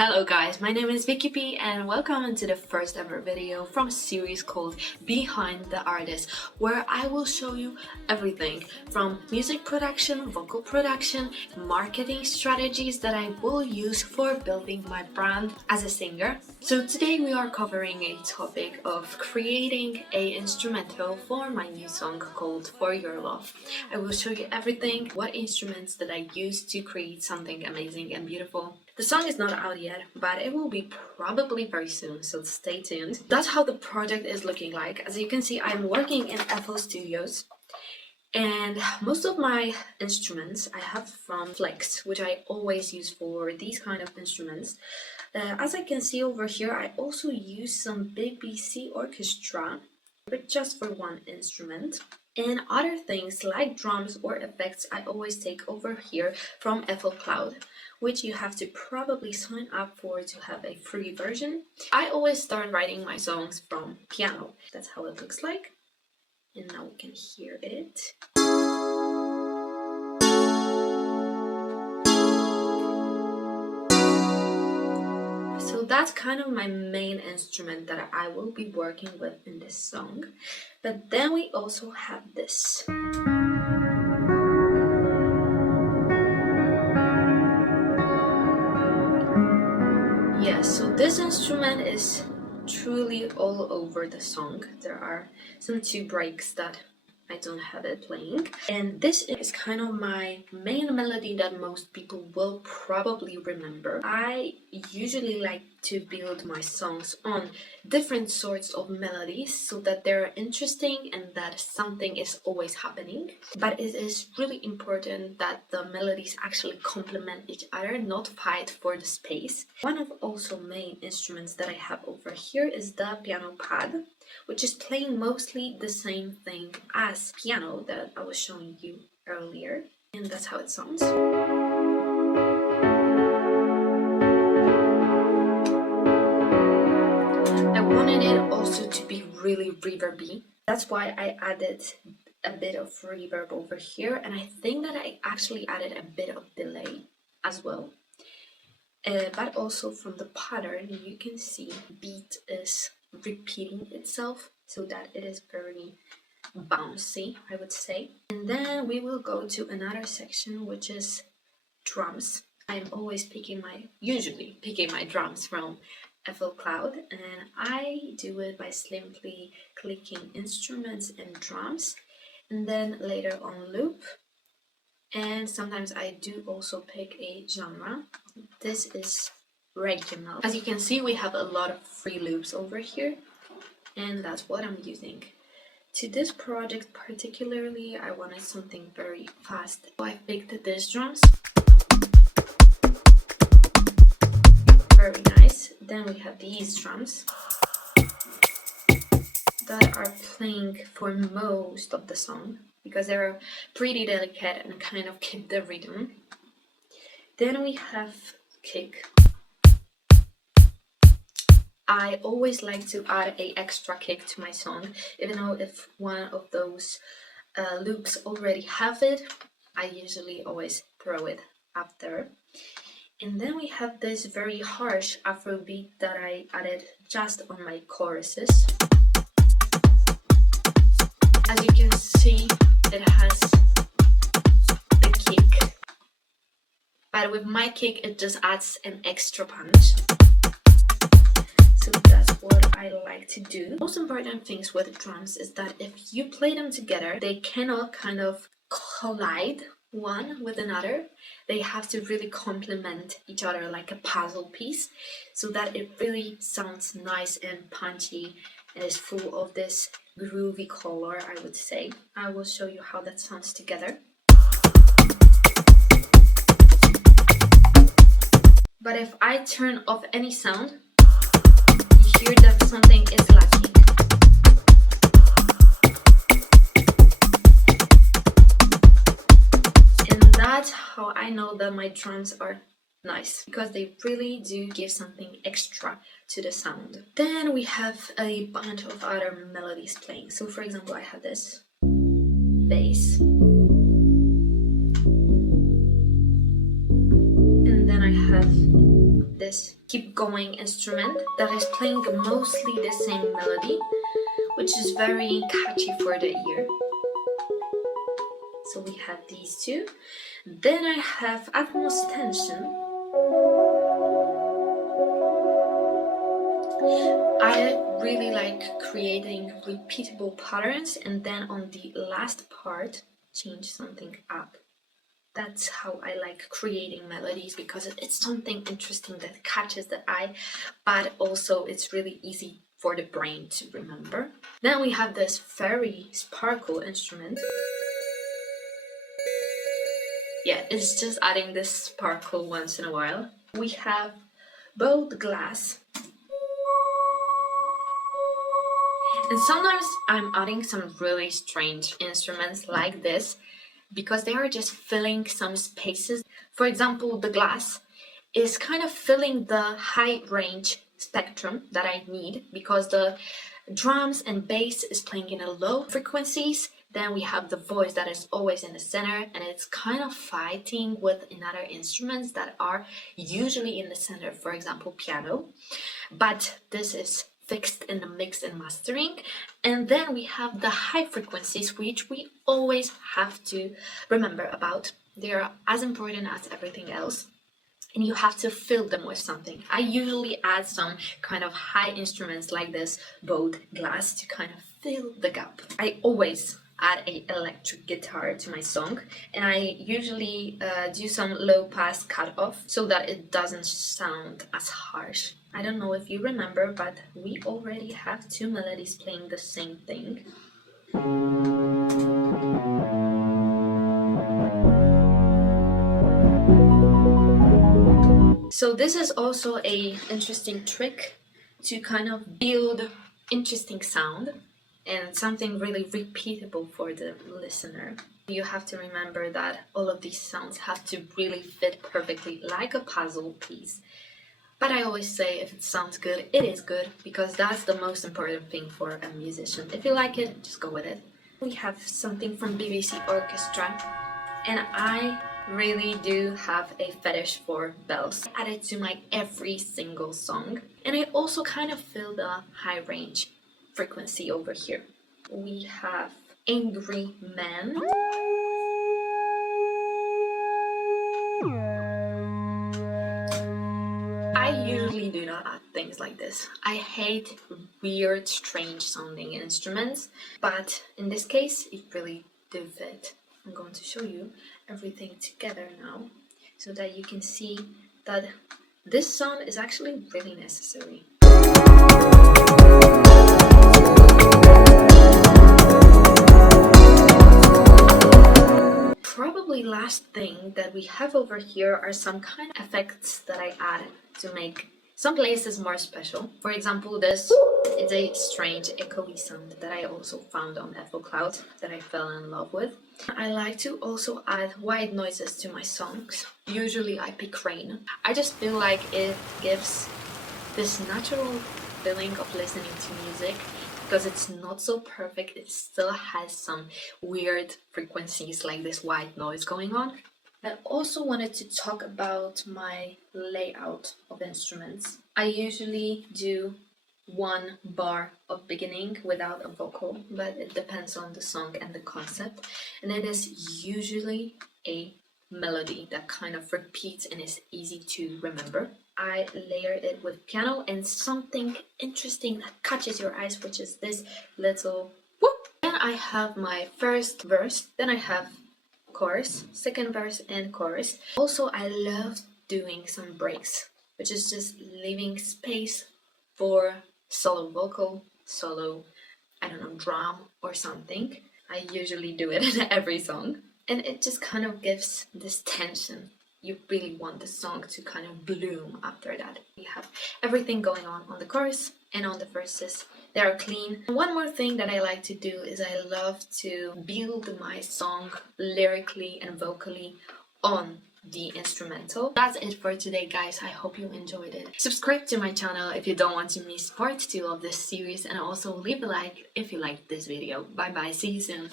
Hello guys, my name is Vicky P and welcome to the first ever video from a series called Behind the Artist, where I will show you everything from music production, vocal production, marketing strategies that I will use for building my brand as a singer. So today we are covering a topic of creating an instrumental for my new song called For Your Love. I will show you everything, what instruments that I use to create something amazing and beautiful. The song is not out yet, but it will be probably very soon, so stay tuned. That's how the project is looking like. As you can see, I'm working in FL Studios, and most of my instruments I have from Flex, which I always use for these kind of instruments. As I can see over here, I also use some BBC orchestra, but just for one instrument. And other things like drums or effects I always take over here from FL Cloud, which you have to probably sign up for to have a free version. I always start writing my songs from piano. That's how it looks like. And now we can hear it. So that's kind of my main instrument that I will be working with in this song. But then we also have this. Yes, so this instrument is truly all over the song. There are some two breaks that I don't have it playing. And this is kind of my main melody that most people will probably remember. I usually like to build my songs on different sorts of melodies so that they're interesting and that something is always happening. But it is really important that the melodies actually complement each other, not fight for the space. One of also main instruments that I have over here is the piano pad, which is playing mostly the same thing as piano that I was showing you earlier. And that's how it sounds. I wanted it also to be really reverby. That's why I added a bit of reverb over here, and I think that I actually added a bit of delay as well. But also from the pattern you can see beat is repeating itself so that it is very bouncy, I would say. And then we will go to another section, which is drums. I'm always usually picking my drums from FL Cloud, and I do it by simply clicking instruments and drums, and then later on loop. And sometimes I do also pick a genre. This is regional. As you can see, we have a lot of free loops over here, and that's what I'm using. To this project particularly, I wanted something very fast. So I picked these drums. Very nice. Then we have these drums that are playing for most of the song because they're pretty delicate and kind of keep the rhythm. Then we have kick. I always like to add an extra kick to my song, even though if one of those loops already have it, I usually always throw it up there. And then we have this very harsh Afrobeat that I added just on my choruses. As you can see, it has the kick. But with my kick, it just adds an extra punch. So that's what I like to do. Most important things with drums is that if you play them together, they cannot kind of collide one with another. They have to really complement each other like a puzzle piece so that it really sounds nice and punchy and is full of this groovy color, I would say. I will show you how that sounds together. But if I turn off any sound, you hear that something is lacking. And that's how I know that my drums are nice, because they really do give something extra to the sound. Then we have a bunch of other melodies playing. So for example, I have this bass, and then I have this keep going instrument that is playing mostly the same melody, which is very catchy for the ear. So we have these two. Then I have utmost tension. I really like creating repeatable patterns, and then on the last part change something up. That's how I like creating melodies, because it's something interesting that catches the eye, but also it's really easy for the brain to remember. Then we have this very sparkle instrument. Yeah, it's just adding this sparkle once in a while. We have bowed glass. And sometimes I'm adding some really strange instruments like this because they are just filling some spaces. For example, the glass is kind of filling the high range spectrum that I need because the drums and bass is playing in a low frequencies. Then we have the voice that is always in the center, and it's kind of fighting with another instruments that are usually in the center, for example, piano. But this is fixed in the mix and mastering. And then we have the high frequencies, which we always have to remember about. They are as important as everything else, and you have to fill them with something. I usually add some kind of high instruments like this bowed glass to kind of fill the gap. I always add an electric guitar to my song, and I usually do some low pass cut off so that it doesn't sound as harsh. I don't know if you remember, but we already have two melodies playing the same thing. So this is also an interesting trick to kind of build interesting sound and something really repeatable for the listener. You have to remember that all of these sounds have to really fit perfectly like a puzzle piece. But I always say if it sounds good, it is good, because that's the most important thing for a musician. If you like it, just go with it. We have something from BBC Orchestra, and I really do have a fetish for bells. I add it to my every single song, and I also kind of feel the high range frequency over here. We have Angry Man. I usually do not add things like this. I hate weird, strange sounding instruments, but in this case, it really do fit. I'm going to show you everything together now so that you can see that this sound is actually really necessary. Probably last thing that we have over here are some kind of effects that I added to make some places more special. For example, this is a strange echoey sound that I also found on FL Cloud that I fell in love with. I like to also add white noises to my songs. Usually I pick rain. I just feel like it gives this natural feeling of listening to music. Because it's not so perfect, it still has some weird frequencies like this white noise going on. I also wanted to talk about my layout of instruments. I usually do one bar of beginning without a vocal, but it depends on the song and the concept. And it is usually a melody that kind of repeats and is easy to remember. I layered it with piano and something interesting that catches your eyes, which is this little whoop. Then I have my first verse, then I have chorus, second verse and chorus. Also, I love doing some breaks, which is just leaving space for solo vocal, solo, I don't know, drum or something. I usually do it in every song. And it just kind of gives this tension. You really want the song to kind of bloom after that. We have everything going on the chorus and on the verses. They are clean. One more thing that I like to do is I love to build my song lyrically and vocally on the instrumental. That's it for today, guys. I hope you enjoyed it. Subscribe to my channel if you don't want to miss part 2 of this series, and also leave a like if you liked this video. Bye bye, see you soon.